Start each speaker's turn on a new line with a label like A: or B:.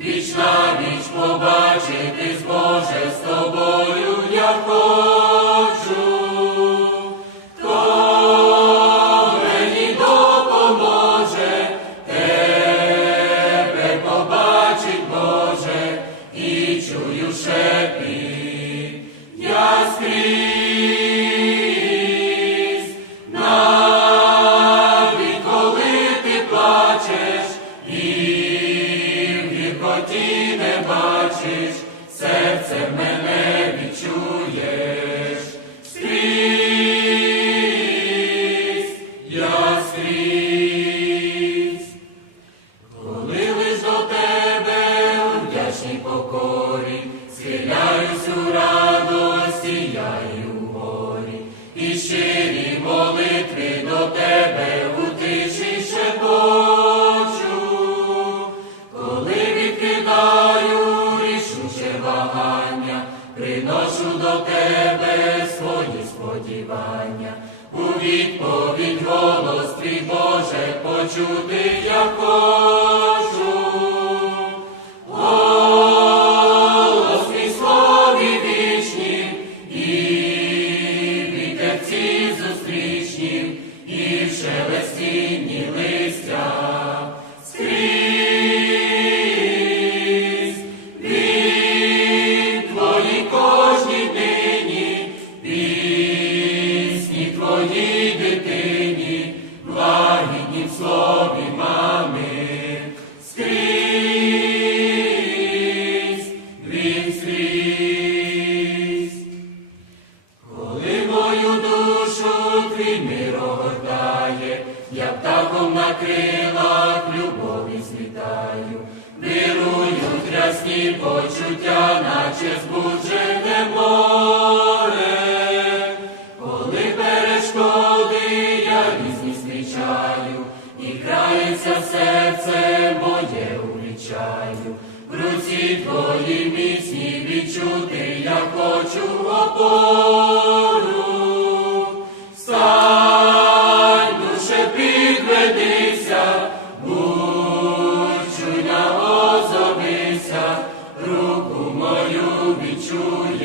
A: віч на віч побачитись, Боже, з тобою я хочу. Мені допоможе, тебе побачить, Боже, і чую шепіт, я скрізь, бачиш, серцем мене відчуєш. Скрізь, я скрізь. Коли лиш до тебе у вдячній покорі, схиляюсь у радості, я і у горі, і щирі свої сподівання. У відповідь голос твій Боже почути я твій мир огортає, я птахом на крилах любові злітаю, вирують рясні почуття, наче збуджене море. Коли перешкоди я різні зустрічаю, і крається серце моє улічаю. В руці твої міцні відчути, я хочу опору. відчує.